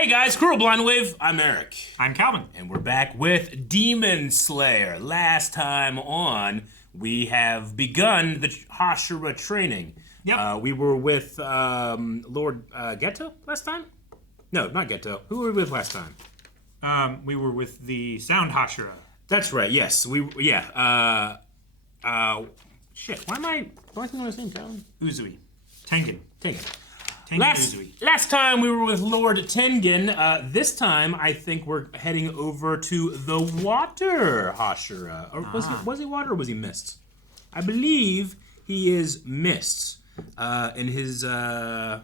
Hey guys, Cruel Blind Wave. I'm Eric. I'm Calvin. And we're back with Demon Slayer. Last time on, we have begun the Hashira training. Yep. We were with Lord Ghetto last time? No, not Ghetto. Who were we with last time? We were with the Sound Hashira. That's right, yes. Shit, why am I blanking on his name, Calvin? Uzui. Tengen. Last time we were with Lord Tengen. This time I think we're heading over to the water Hashira. Or was he water or was he mist? I believe he is mist. In his Mist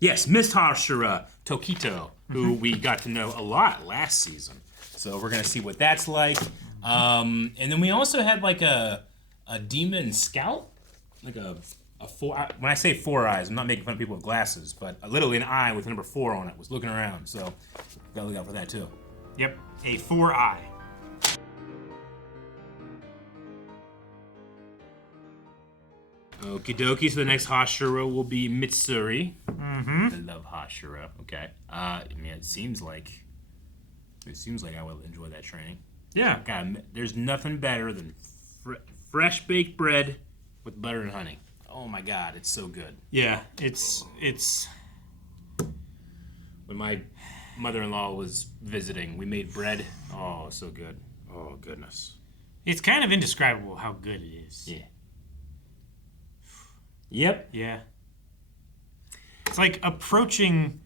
Hashira Tokito, who we got to know a lot last season. So we're gonna see what that's like. And then we also had like a demon scout, like a four. When I say four eyes, I'm not making fun of people with glasses, but literally an eye with number 4 on it was looking around. So gotta look out for that too. Yep, a 4-eye. Okie dokie. So the next Hashira will be Mitsuri. Mm-hmm. I love Hashira. Okay. I mean, it seems like I will enjoy that training. Yeah. God, there's nothing better than fresh baked bread with butter and honey. Oh my God, it's so good. Yeah, it's. When my mother-in-law was visiting, we made bread. Oh, so good. Oh goodness. It's kind of indescribable how good it is. Yeah. Yep. Yeah. It's like approaching.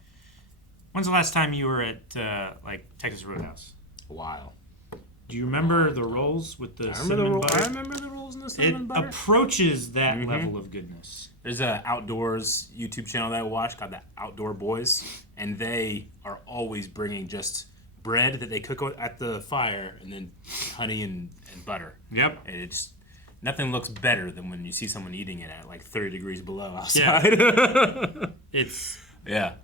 When's the last time you were at Texas Roadhouse? A while. Do you remember the rolls with the cinnamon butter? I remember the rolls in the cinnamon butter. It approaches that level of goodness. There's an outdoors YouTube channel that I watch called the Outdoor Boys, and they are always bringing just bread that they cook at the fire and then honey and butter. Yep. And it's nothing looks better than when you see someone eating it at like 30 degrees below outside. Yeah. Yeah.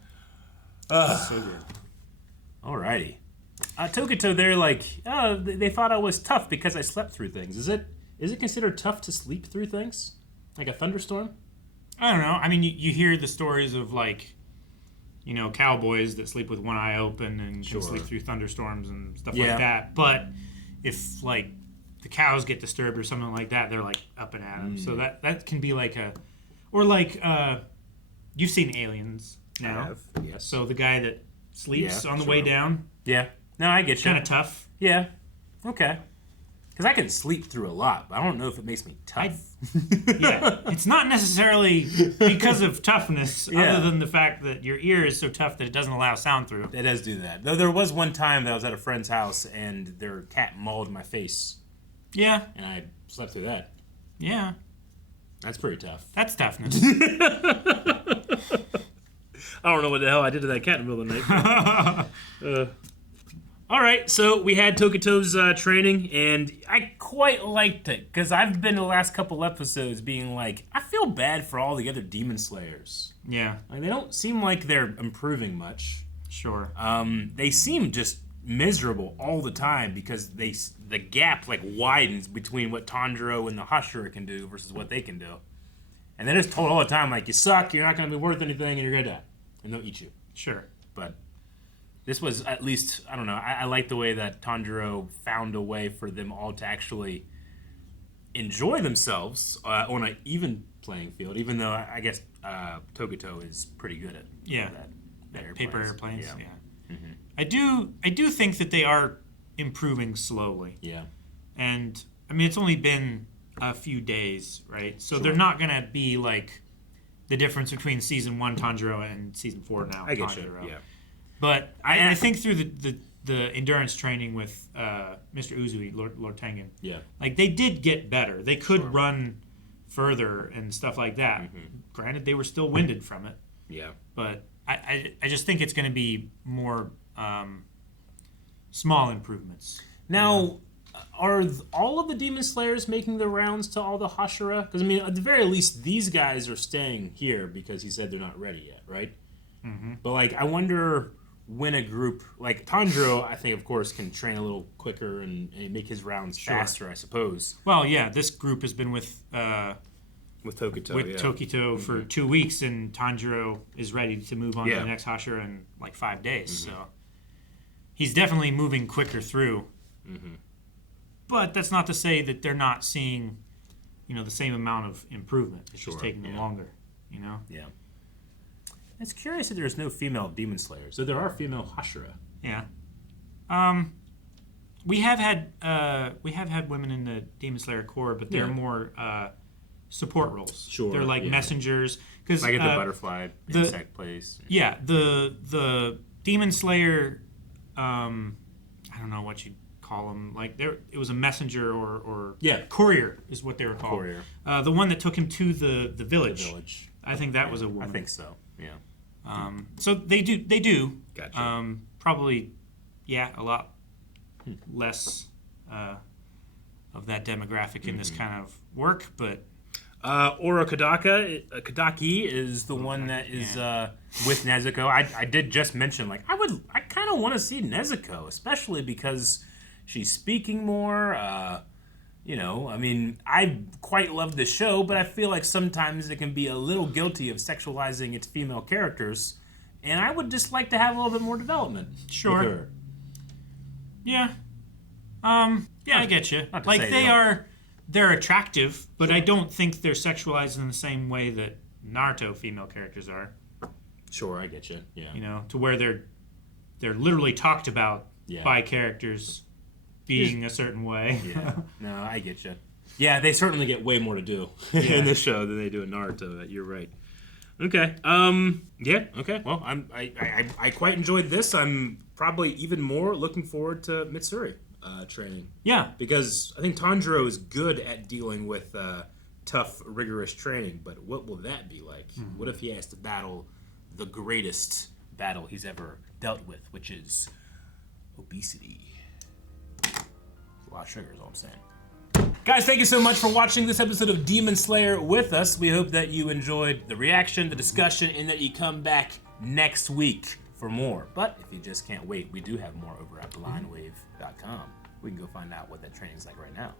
So good. Alrighty. Tokito, they're like, they thought I was tough because I slept through things. Is it considered tough to sleep through things? Like a thunderstorm? I don't know. I mean, you hear the stories of cowboys that sleep with one eye open and can sleep through thunderstorms and stuff like that. But if the cows get disturbed or something like that, they're like up and at them. So that can be you've seen Aliens now. I have, yes. So the guy that sleeps on the way down. Yeah. No, I get you. Kind of tough. Yeah. Okay. Because I can sleep through a lot, but I don't know if it makes me tough. Yeah. It's not necessarily because of toughness, other than the fact that your ear is so tough that it doesn't allow sound through. It does do that. Though there was one time that I was at a friend's house and their cat mauled my face. Yeah. And I slept through that. Yeah. That's pretty tough. That's toughness. I don't know what the hell I did to that cat in the middle of the night. All right, so we had Tokito's training, and I quite liked it, because I've been the last couple episodes being like, I feel bad for all the other Demon Slayers. Yeah. Like, they don't seem like they're improving much. Sure. They seem just miserable all the time, because the gap widens between what Tanjiro and the Hashira can do versus what they can do. And they're just told all the time, you suck, you're not going to be worth anything, and you're going to die. And they'll eat you. Sure. But this was at least, I don't know, I like the way that Tanjiro found a way for them all to actually enjoy themselves on an even playing field, even though I guess Tokito is pretty good at that paper airplanes. Yeah. Mm-hmm. I do think that they are improving slowly. Yeah. And, I mean, it's only been a few days, right? So they're not going to be the difference between Season 1 Tanjiro and Season 4 now I get Tanjiro. you, yeah. But I think through the endurance training with Mr. Uzui, Lord Tengen, they did get better. They could run further and stuff like that. Mm-hmm. Granted, they were still winded from it. Yeah. But I just think it's going to be more small improvements. Now, are all of the Demon Slayers making their rounds to all the Hashira? Because, I mean, at the very least, these guys are staying here because he said they're not ready yet, right? Mm-hmm. But, I wonder when a group, Tanjiro, I think, of course, can train a little quicker and make his rounds faster, I suppose. Well, yeah, this group has been with with Tokito. With Tokito for 2 weeks, and Tanjiro is ready to move on to the next Hashira in like 5 days. So he's definitely moving quicker through. But that's not to say that they're not seeing, the same amount of improvement. It's just taking them longer. Yeah. It's curious that there's no female Demon Slayers. So there are female Hashira. Yeah. We have had women in the Demon Slayer Corps, but they're more support roles. Sure. They're like messengers. Cause, like at the butterfly insect place. Yeah. The Demon Slayer, I don't know what you'd call them. Like it was a messenger or courier is what they were called. Courier. The one that took him to the village. The village. I think that was a woman. I think so. Yeah. So they do. Gotcha. Probably, a lot less of that demographic in this kind of work, but Oro Kadaki is the one that is with Nezuko. I did just mention I kind of want to see Nezuko, especially because she's speaking more. I quite love the show, but I feel like sometimes it can be a little guilty of sexualizing its female characters, and I would just like to have a little bit more development. Sure. With her. Yeah. I get you. They're attractive, but I don't think they're sexualized in the same way that Naruto female characters are. Sure, I get you. Yeah. To where they're literally talked about by characters being a certain way. Yeah. No, I get you. Yeah, they certainly get way more to do in this show than they do in Naruto. You're right. Okay. Okay. Well, I quite enjoyed this. I'm probably even more looking forward to Mitsuri training. Yeah. Because I think Tanjiro is good at dealing with tough, rigorous training, but what will that be like? What if he has to battle the greatest battle he's ever dealt with, which is obesity? A lot of sugar is all I'm saying. Guys, thank you so much for watching this episode of Demon Slayer with us. We hope that you enjoyed the reaction, the discussion, and that you come back next week for more. But if you just can't wait, we do have more over at blindwave.com. We can go find out what that training's like right now.